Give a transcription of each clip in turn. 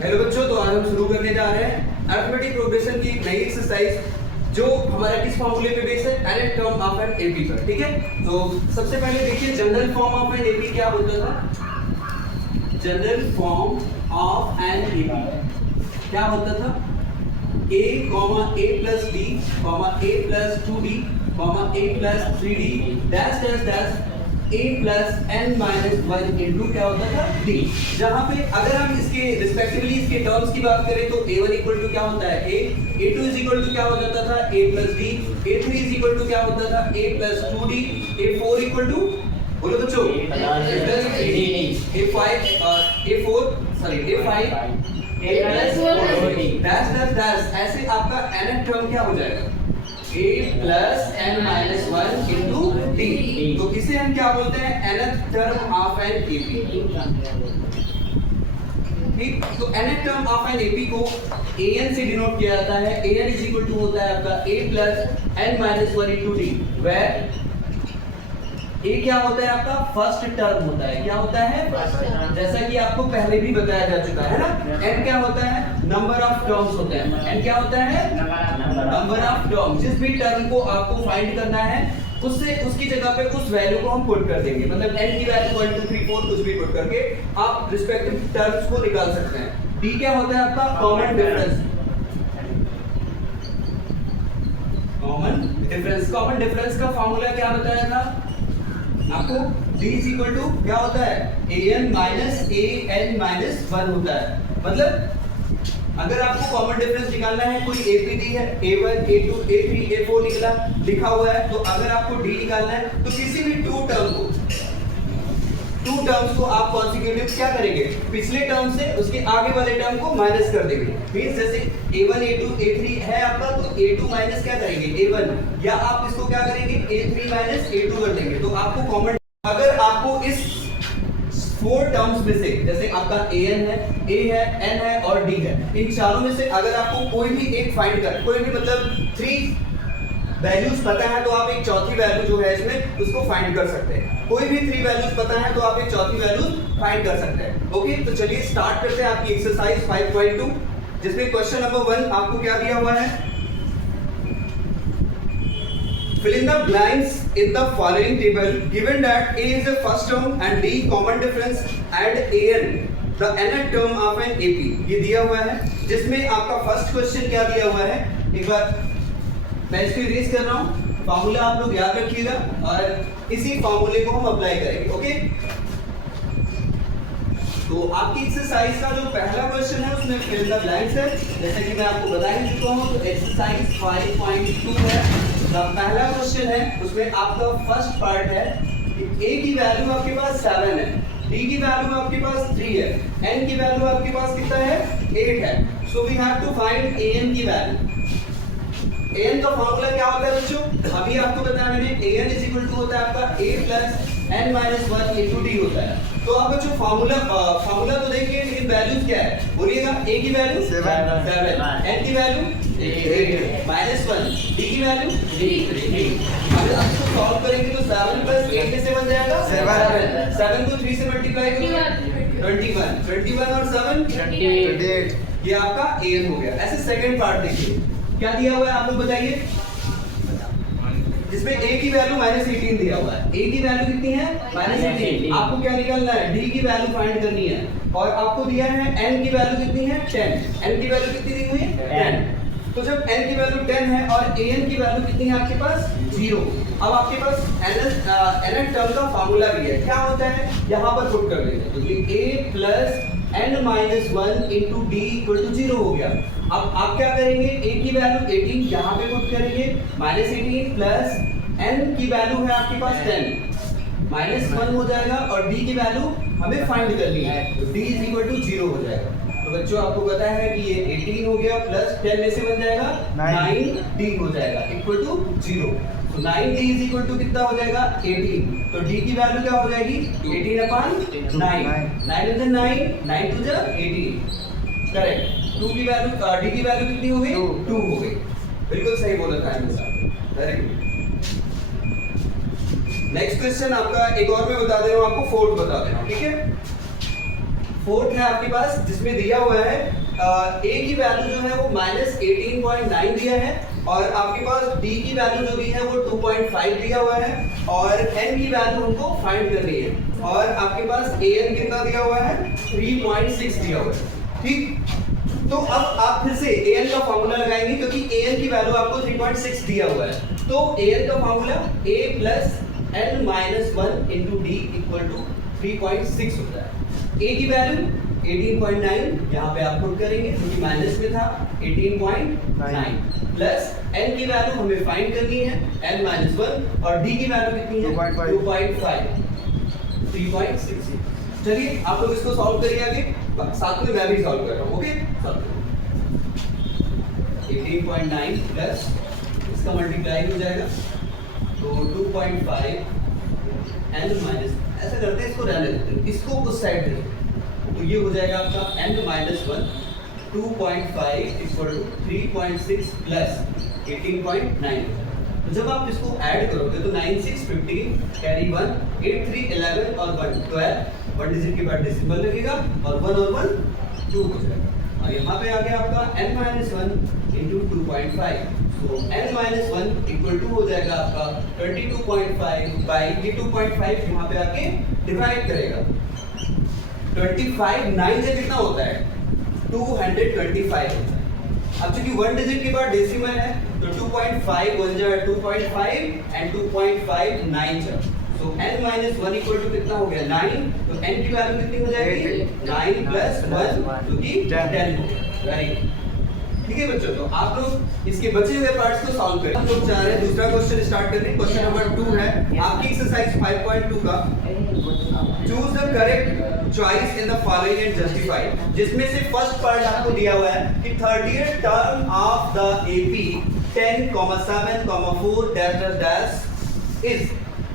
Hello बच्चों, तो आज हम शुरू करने जा रहे हैं अरिथमेटिक प्रोग्रेशन की नई एक्सरसाइज जो हमारा किस फॉर्मूले पे बेस है, nth term of an AP पर। ठीक है, तो सबसे पहले देखिए general form of an AP क्या होता था। General form of an AP क्या होता था, a plus b a plus 2d a plus 3d dash dash dash a plus n minus 1 into क्या होता था d। जहां पे अगर हम इसके रिस्पेक्टिवली इसके टर्म्स की बात करें तो a1 इक्वल टू क्या होता है a, a2 is equal to क्या हो जाता था a plus b, a3 is equal to क्या होता था a plus 2d, a4 equal to बोलो बच्चों a5 डैश डैश डैश ऐसे आपका nth टर्म क्या हो जाएगा a plus n minus 1 into d। तो इसे हम क्या बोलते हैं nth term of an AP. ठीक, तो nth term of an AP को an से डिनोट किया जाता है। an इज इक्वल टू होता है आपका a plus n minus 1 into d, where a क्या होता है आपका फर्स्ट टर्म होता है। क्या होता है, जैसा कि आपको पहले भी बताया जा चुका है ना। n क्या होता है, नंबर ऑफ टर्म्स होते हैं। n क्या होता है, नंबर ऑफ टर्म। जिस भी टर्म को आपको फाइंड करना है उससे उसकी जगह पे उस वैल्यू को हम पुट कर देंगे, मतलब n की वैल्यू 1 2 3 4 कुछ भी पुट करके आप रिस्पेक्टिव टर्म्स को निकाल सकते हैं। d क्या होता है आपका कॉमन डिफरेंस। कॉमन डिफरेंस का फार्मूला क्या बताया था आपको, d इज इक्वल टू क्या होता है an माइनस an माइनस 1 होता है। मतलब अगर आपको कॉमन डिफरेंस निकालना है, कोई AP दी है a1 a2 a3 a4 निकला लिखा हुआ है, तो अगर आपको d निकालना है तो किसी भी टू टर्म्स को आप कॉन्सिक्यूटिव क्या करेंगे, पिछले टर्म से उसके आगे वाले टर्म को माइनस कर देंगे। मींस जैसे a1 a2 a3 है आपका, तो a2 माइनस क्या करेंगे a1, या आप इसको क्या करेंगे a3 माइनस a2 कर देंगे। तो आपको कॉमन, अगर आपको इस 4 टर्म्स में से, जैसे आपका an है, a है, n है और d है, इन चारों में से अगर आपको कोई भी एक फाइंड कर, कोई भी मतलब 3 वैल्यूज पता है तो आप एक चौथी वैल्यू जो है इसमें उसको फाइंड कर सकते हैं। कोई भी 3 वैल्यूज पता है तो आप एक चौथी वैल्यू फाइंड कर सकते हैं। ओके, तो चलिए स्टार्ट करते हैं आपकी एक्सरसाइज 5.2, जिसमें क्वेश्चन नंबर 1 आपको क्या दिया हुआ है, fill in the blanks in the following table given that a is the first term and d common difference and an the nth term of an AP। ये दिया हुआ है, जिसमें आपका फर्स्ट क्वेश्चन क्या दिया हुआ है, एक बार मैं इसको इरेज कर रहा हूँ, फार्मूला आप लोग याद रखिएगा और इसी फार्मूले को हम अप्लाई करेंगे। ओके, तो आपकी एक्सरसाइज का जो पहला क्वेश्चन है उसमें फिल इन द ब्लैंक्स है, जैसे कि मैं आपको बता ही चुका हूँ। तो एक्सरसाइज 5.2 है, तो पहला क्वेश्चन है उसमें आपका फर्स्ट पार्ट है कि a की वैल्यू आपके पास 7 है, d की वैल्यू आपके पास 3 है, n की वैल्यू आपके पास कितना है 8 है। So we have to find an की वैल्यू। an का फार्मूला क्या होता है बच्चों, अभी आपको बताया मैंने, an इज इक्वल टू होता है आपका a plus n minus 1 into d होता है। तो आप बच्चों फार्मूला तो देखिए, लेकिन वैल्यूज क्या है बोलिएगा, a की वैल्यू 7, n की वैल्यू 8 माइनस 1, d की वैल्यू 3। अगर आप इसको सॉल्व करेंगे तो 7 प्लस 8 में से बन जाएगा 7 को 3 से मल्टीप्लाई करेंगे 21 और 7 28। ये आपका an हो गया। ऐसे सेकंड पार्ट देखिए क्या दिया हुआ है आप लोग बताइए, जिसमें a की वैल्यू -18 दिया हुआ है। a की वैल्यू कितनी है -18, आपको क्या निकालना है, d की वैल्यू फाइंड करनी है, और आपको दिया है n की वैल्यू कितनी है 10, n की वैल्यू कितनी दी हुई है 10। तो जब n की वैल्यू 10 है और an की वैल्यू कितनी है आपके पास 0, अब आपके पास nth टर्म का फार्मूला भी है, क्या होता है यहाँ पर पुट कर देते हैं, तो ये a plus n minus 1 into D equal to 0 हो गया। अब आप क्या करेंगे, a की वैल्यू 18 यहाँ पे पुट करेंगे, -18 प्लस n की वैल्यू है आपके पास 10 माइनस 1 हो जाएगा, और d की वैल्यू हमें फाइंड करनी है, तो d इज इक्वल टू 0 हो जाएगा। तो बच्चों आपको पता है कि ये 18 हो गया प्लस 10 में से बन जाएगा 9d हो जाएगा इक्वल टू 0। तो 9d इज इक्वल टू कितना हो जाएगा 18, तो d की वैल्यू क्या हो जाएगी 18/9, 9 into 9 9 to 18, करेक्ट। 2 की वैल्यू d की वैल्यू कितनी हो गई 2 हो गई, बिल्कुल सही बोला था मेरे साथ, वेरी गुड। नेक्स्ट क्वेश्चन आपका एक और मैं बता दे रहा हूँ आपको, फोर्थ बता दे रहा हूँ, ठीक है। फोर्थ है आपके पास जिसमें दिया हुआ है a की वैल्यू जो है वो -18.9 दिया है और आपके पास d की वैल्यू जो दी है वो 2.5 दिया हुआ है और n की वैल्यू हमको फाइंड करनी है और आपके पास an कितना दिया हुआ है 3.6 दिया हुआ है। ठीक, तो अब आप फिर से an का फार्मूला लगाएंगे क्योंकि an की वैल्यू आपको 3.6 दिया हुआ है। तो an का formula a plus n minus 1 into D equal to 3.6 होता है। a की वैल्यू 18.9 यहाँ पे आप पुट करेंगे क्योंकि माइनस में था 18.9 प्लस n की वैल्यू हमें फाइंड करनी है n माइनस 1 और d की वैल्यू कितनी है 2.5 3.6। चलिए आप लोग इसको सॉल्व करिए आगे, साथ में मैं भी सॉल्व कर रहा हूँ। ओके, 18.9 प्लस इसका मल्टीप्लाई हो जाएगा तो 2.5 n माइनस, ऐसा करते हैं इसको रहने देते हैं, इसको उस साइड दे तो ये हो जाएगा आपका n minus 1 2.5 equal to 3.6 plus 18.9। तो जब आप इसको ऐड करोगे तो 9 6 15 कैरी 1 8 3 11 और 1 12 1 डिजिट के बाद डेसिमल लगेगा और 1 और 1 2 हो जाएगा और यहाँ पे आ गया आपका n माइनस 1 इंटू 2.5 तो n माइनस 1 इक्वल टू हो जाएगा आपका 22.5 बाई ये 2.5 यहाँ पे आके डिवाइड करेगा 25 9 से कितना होता है 225 होता है। अब चूंकि 1 डिजिट के बाद डेसिमल है तो 2.5 बन जाएगा 2.5 एंड 2.5 9 जा तो n माइनस 1 इक्वल टू कितना हो गया 9 तो n की वैल्यू कितनी हो जाएगी 9 प्लस 1 जो कि 10 हो गया। वेरी ठीक है बच्चों, तो आप लोग इसके बचे हुए पार्ट्स को सॉल्व करें। हम लोग जा रहे हैं दूसरा क्वेश्चन स्टार्ट करने। क्वेश्चन नंबर 2 है आपकी एक्सरसाइज 5.2 का choose the correct choice in the following and justify, जिसमें से फर्स्ट पार्ट आपको दिया हुआ है कि 30th term of the AP 10,7,4 dash dash is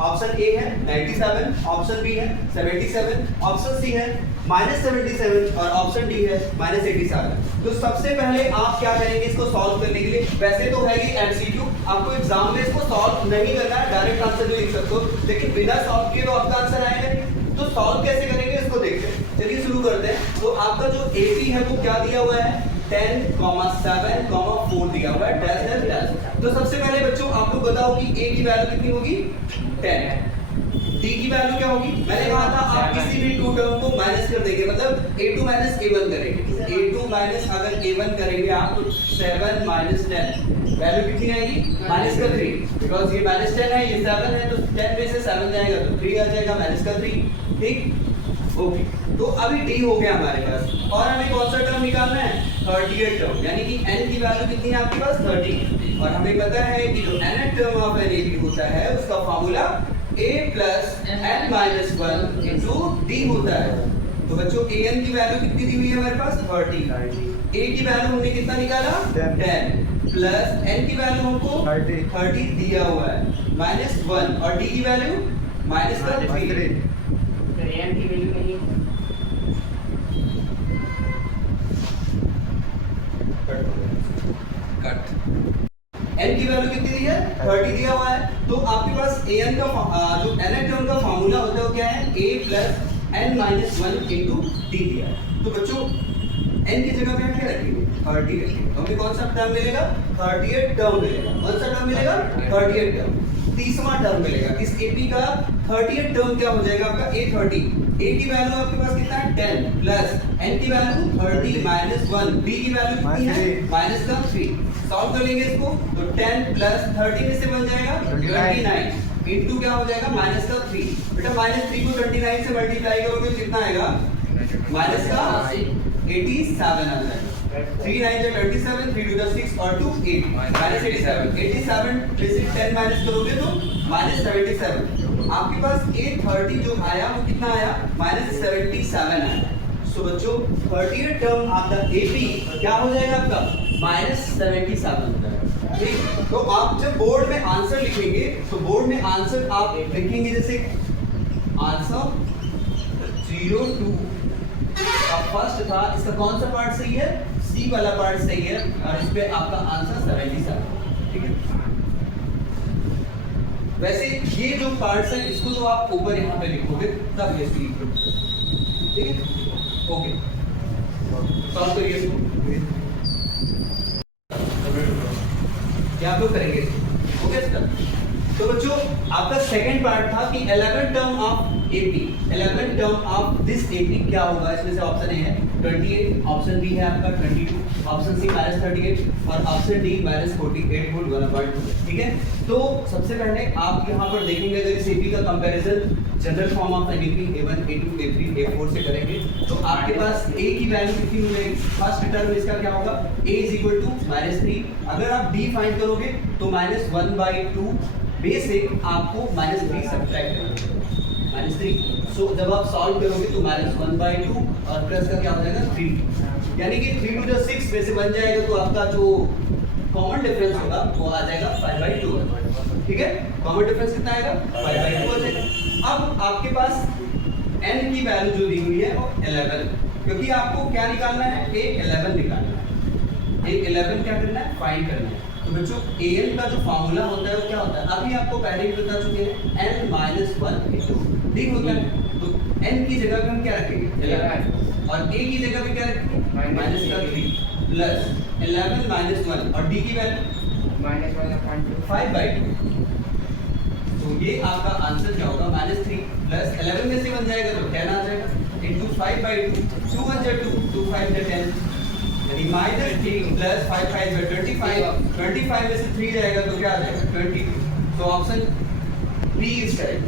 option A है 97, ऑप्शन बी है 77, ऑप्शन सी है -77 और ऑप्शन डी है -87। तो सबसे पहले आप क्या करेंगे इसको सॉल्व करने के लिए, वैसे तो है ये एमसीक्यू, आपको एग्जाम में इसको सॉल्व नहीं करना है, डायरेक्ट आंसर भी लिख सकते हो, लेकिन बिना सॉल्व किए तो आपका आंसर आएगा नहीं। तो सॉल्व कैसे करेंगे इसको देखते हैं। चलिए शुरू करते हैं। तो आपका जो एपी है वो क्या दिया हुआ है 10,7,4 दिया हुआ है डैश डैश डैश। तो सबसे पहले बच्चों आप लोग बताओ कि a की वैल्यू कितनी होगी 10, d की वैल्यू क्या होगी, मैंने कहा था आप किसी भी टू टर्म को माइनस कर देंगे, मतलब a2 माइनस a1 करेंगे, a2 माइनस अगर a1 करेंगे आप तो 7 माइनस 10 वैल्यू कितनी आएगी माइनस का 3, बिकॉज ये माइनस 10 है ये 7 है तो 10 में से 7 जाएगा तो 3 आ जाएगा माइनस का 3। ठीक, ओके, तो अभी d हो गया हमारे पास और हमें कौन सा टर्म निकालना है 30th टर्म, यानी कि n की वैल्यू कितनी है आपके पास 30 और हमें पता है कि जो nth term of n ab होता है उसका formula a plus n minus 1 into d होता है। तो बच्चों an की वैल्यू कितनी दी हुई है हमारे पास 30, a की वैल्यू हमने कितना निकाला 10 प्लस n की वैल्यू हमको 30 दिया हुआ है माइनस 1 और d की वैल्यू माइनस का 3। n की वैल्यू नहीं कट n की वैल्यू कितनी दी है 30 दिया हुआ है। तो आपके पास an का जो nth टर्म का फार्मूला होता है वो क्या है a plus n minus 1 into d दिया है। तो बच्चों n की जगह पे हम क्या रखेंगे 30 रखेंगे, तो हमें कौन सा टर्म मिलेगा 30th टर्म मिलेगा। कौन सा टर्म मिलेगा 30th टर्म, तीसरा टर्म मिलेगा। इस AP का 30th टर्म क्या हो जाएगा आपका a30, a की वैल्यू आपके पास कितना है 10 प्लस n की वैल्यू 30 माइनस 1, d की वैल्यू कितनी है माइनस का 3। सॉल्व कर लेंगे इसको तो 10 प्लस 30 में से बन जाएगा 29 इनटू क्या हो जाएगा माइनस का 3। बेटा माइनस 3 को 29 से मल्टीप्लाई करोगे तो कितना आएगा माइनस का 87 आ जाएगा। 3 9 जा 27, 3 2 जा 6 और 2 8 माइनस 87 में से 10 माइनस करोगे तो माइनस 77। आपके पास a30 जो आया वो कितना आया माइनस 77 आया। सो बच्चों 30th term of the AP क्या हो जाएगा आपका माइनस 77 हो जाएगा। ठीक, तो आप जब बोर्ड में आंसर लिखेंगे तो बोर्ड में आंसर आप लिखेंगे जैसे आंसर 02 का फर्स्ट था, इसका कौन सा पार्ट सही है सी वाला पार्ट सही है और इस पे आपका आंसर 77। ठीक है, वैसे ये जो पार्ट्स है इसको तो आप ऊपर यहाँ पे लिखोगे तब ये सी। ठीक है, ओके सॉल्व करिए इसको, क्या आप लोग करेंगे ओके सर। तो बच्चों आपका सेकंड पार्ट था कि 11 term of AP, 11 term of this AP क्या होगा। इसमें से ऑप्शन ए है 28, ऑप्शन बी है आपका 22, ऑप्शन सी -38 और ऑप्शन डी -48 गुड 1/2। ठीक है, तो सबसे पहले आप यहाँ पर देखेंगे अगर इस एपी का comparison general form of AP A1 A2 A3 A4 से करेंगे तो आपके पास a की वैल्यू कितनी मिलेगी। फर्स्ट टर्म इसका क्या होगा, a -3। अगर आप d फाइंड करोगे तो -1/2 बेस से आपको -3 सब्ट्रैक्ट करना है, -3। सो जब आप सॉल्व करोगे तो -1/2 और प्लस का क्या हो जाएगा 3, यानी कि 3 to the 6 में से बन जाएगा। तो आपका जो कॉमन डिफरेंस होगा वो आ जाएगा 5/2। ठीक है, कॉमन डिफरेंस कितना आएगा 5/2 हो जाएगा। अब आपके पास n की वैल्यू जो दी हुई है वो 11, क्योंकि आपको क्या निकालना है, a11 निकालना है, a11 क्या करना है, फाइंड करना है। तो बच्चों an का जो फार्मूला होता है वो क्या होता है, अभी आपको पहले ही बता चुके हैं, n - 1 d होता है। तो n की जगह पे हम क्या रखेंगे 11 और a की जगह पे क्या रखेंगे -3 प्लस 11 - 1 और d की वैल्यू -1/2। तो ये आपका आंसर क्या होगा, -3 प्लस 11 में से बन जाएगा तो 10 आ जाएगा इनटू 5/2, 2 1 जा 2, 2 5 जा 10, यानी -3 प्लस 5 5 जा 25 में से 3 जाएगा तो क्या आ जाएगा 22। तो ऑप्शन बी इज करेक्ट।